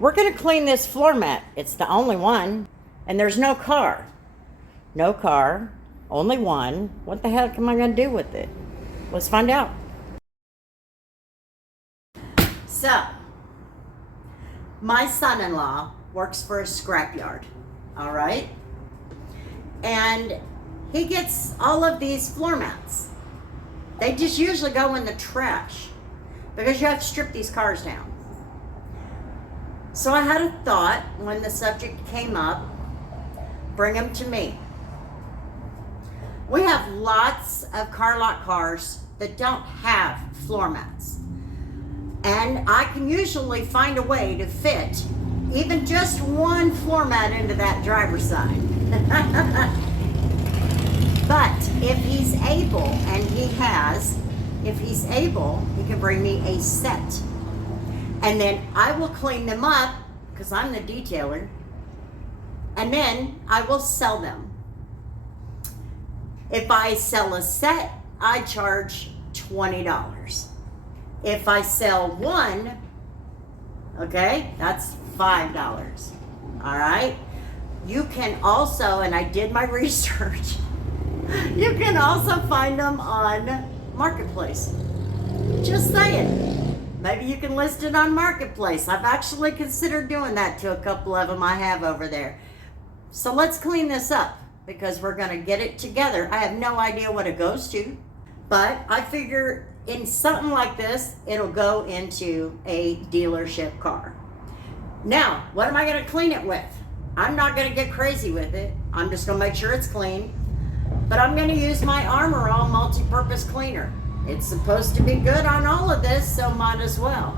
We're going to clean this floor mat. It's the only one. And there's no car. No car. Only one. What the heck am I going to do with it? Let's find out. So, my son-in-law works for a scrapyard. All right? And he gets all of these floor mats. They just usually go in the trash because you have to strip these cars down. So I had a thought when the subject came up, bring them to me. We have lots of car lot cars that don't have floor mats. And I can usually find a way to fit even just one floor mat into that driver's side. But if he's able, and he has, if he's able, he can bring me a set. And then I will clean them up, because I'm the detailer, and then I will sell them. If I sell a set, I charge $20. If I sell one, okay, that's $5. All right? You can also, and I did my research, you can also find them on Marketplace. Just saying. Maybe you can list it on Marketplace. I've actually considered doing that to a couple of them I have over there. So let's clean this up because we're going to get it together. I have no idea what it goes to, but I figure in something like this, it'll go into a dealership car. Now, what am I going to clean it with? I'm not going to get crazy with it. I'm just going to make sure it's clean. But I'm going to use my Armor All multi-purpose cleaner. It's supposed to be good on all of this, so might as well.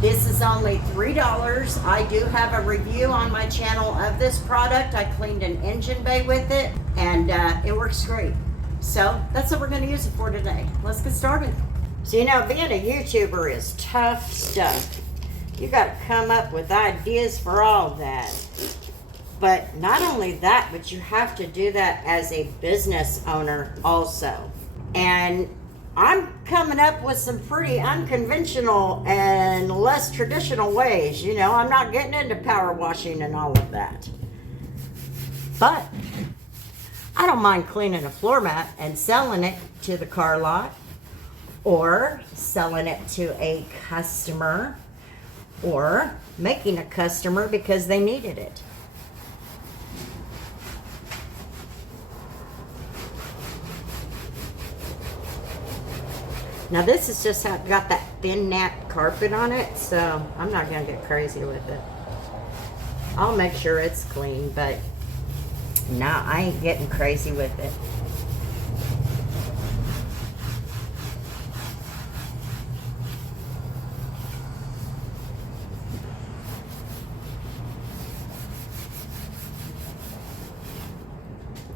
This is only $3. I do have a review on my channel of this product. I cleaned an engine bay with it, and it works great. So that's what we're going to use it for today. Let's get started. So, you know, being a YouTuber is tough stuff. You got to come up with ideas for all of that. But not only that, but you have to do that as a business owner also. And I'm coming up with some pretty unconventional and less traditional ways. You know, I'm not getting into power washing and all of that. But I don't mind cleaning a floor mat and selling it to the car lot or selling it to a customer or making a customer because they needed it. Now this is just got that thin nap carpet on it, so I'm not going to get crazy with it. I'll make sure it's clean, but no, I ain't getting crazy with it.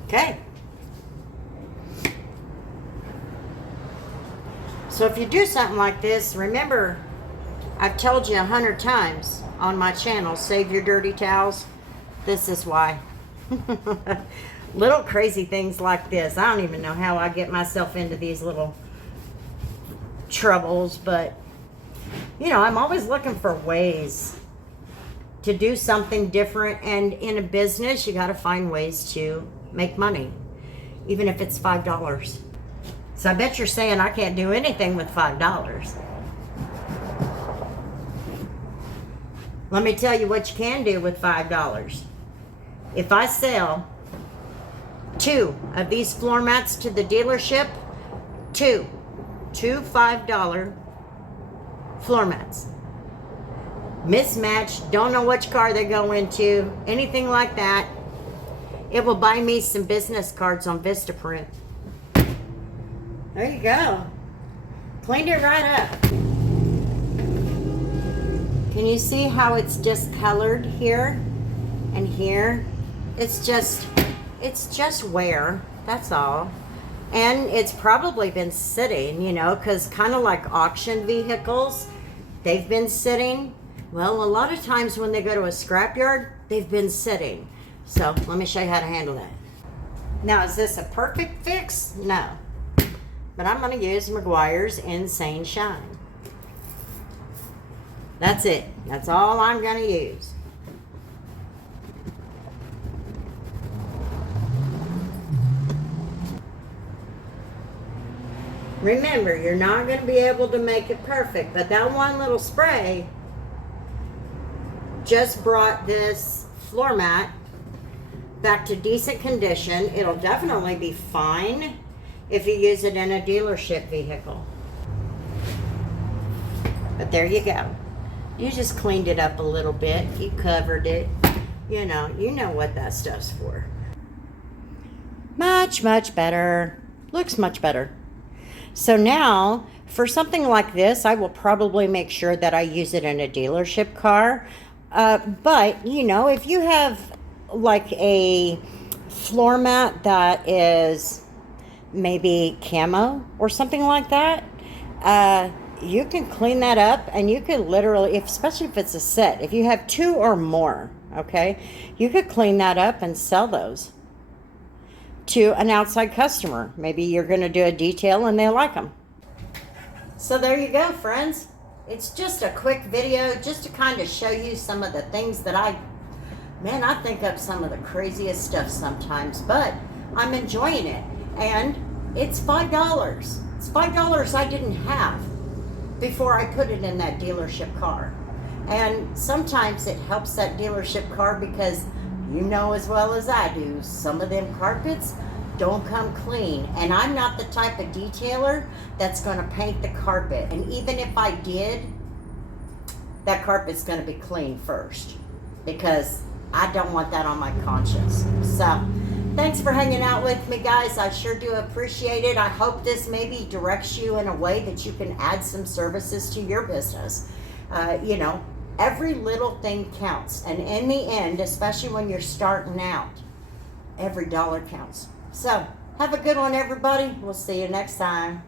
Okay. So if you do something like this, remember, I've told you 100 times on my channel, save your dirty towels. This is why. Little crazy things like this. I don't even know how I get myself into these little troubles, but, you know, I'm always looking for ways to do something different. And in a business, you got to find ways to make money, even if it's $5. So I bet you're saying I can't do anything with $5. Let me tell you what you can do with $5. If I sell 2 of these floor mats to the dealership, two $5 floor mats, mismatched, don't know which car they go into, anything like that, it will buy me some business cards on Vistaprint. There you go. Cleaned it right up. Can you see how it's discolored here and here? It's just wear, that's all. And it's probably been sitting, you know, because kind of like auction vehicles, they've been sitting. Well, a lot of times when they go to a scrapyard, they've been sitting. So let me show you how to handle that. Now, is this a perfect fix? No. But I'm going to use Meguiar's Insane Shine. That's it. That's all I'm going to use. Remember, you're not going to be able to make it perfect, but that one little spray just brought this floor mat back to decent condition. It'll definitely be fine if you use it in a dealership vehicle. But there you go. You just cleaned it up a little bit. You covered it. You know what that stuff's for. Much, much better. Looks much better. So now, for something like this, I will probably make sure that I use it in a dealership car. But, if you have like a floor mat that is maybe camo or something like that, you can clean that up, and you can literally, especially if it's a set, if you have 2 or more, okay, you could clean that up and sell those to an outside customer. Maybe you're going to do a detail and they like them. So there you go, friends. It's just a quick video just to kind of show you some of the things that I think up some of the craziest stuff sometimes, but I'm enjoying it. And it's $5. It's $5 I didn't have before I put it in that dealership car. And sometimes it helps that dealership car because you know as well as I do, some of them carpets don't come clean. And I'm not the type of detailer that's going to paint the carpet. And even if I did, that carpet's going to be clean first, because I don't want that on my conscience. So thanks for hanging out with me, guys. I sure do appreciate it. I hope this maybe directs you in a way that you can add some services to your business. Every little thing counts. And in the end, especially when you're starting out, every dollar counts. So have a good one, everybody. We'll see you next time.